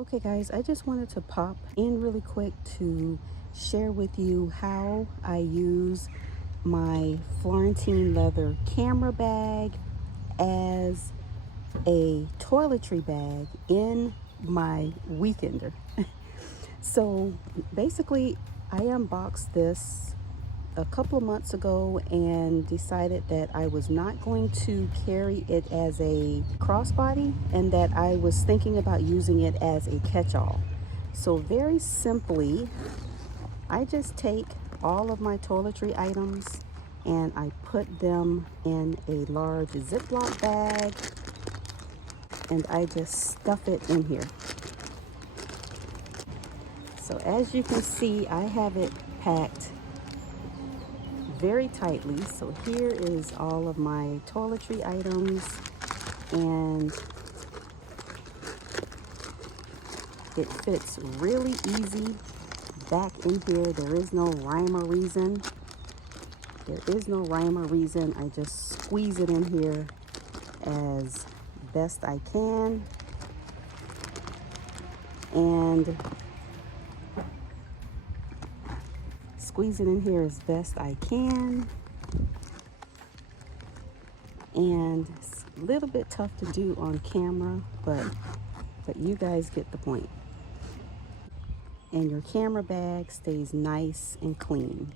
Okay guys, I just wanted to pop in really quick to share with you how I use my Florentine leather camera bag as a toiletry bag in my weekender. So basically, I unboxed this a couple of months ago and decided that I was not going to carry it as a crossbody and that I was thinking about using it as a catch-all. So very simply, I just take all of my toiletry items and I put them in a large Ziploc bag and I just stuff it in here. So as you can see, I have it packed very tightly. So here is all of my toiletry items, and it fits really easy back in here. There is no rhyme or reason. I just squeeze it in here as best I can, and squeeze it in here as best I can. And it's a little bit tough to do on camera, but you guys get the point. And your camera bag stays nice and clean.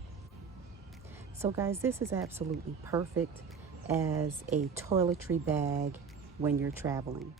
So guys, this is absolutely perfect as a toiletry bag when you're traveling.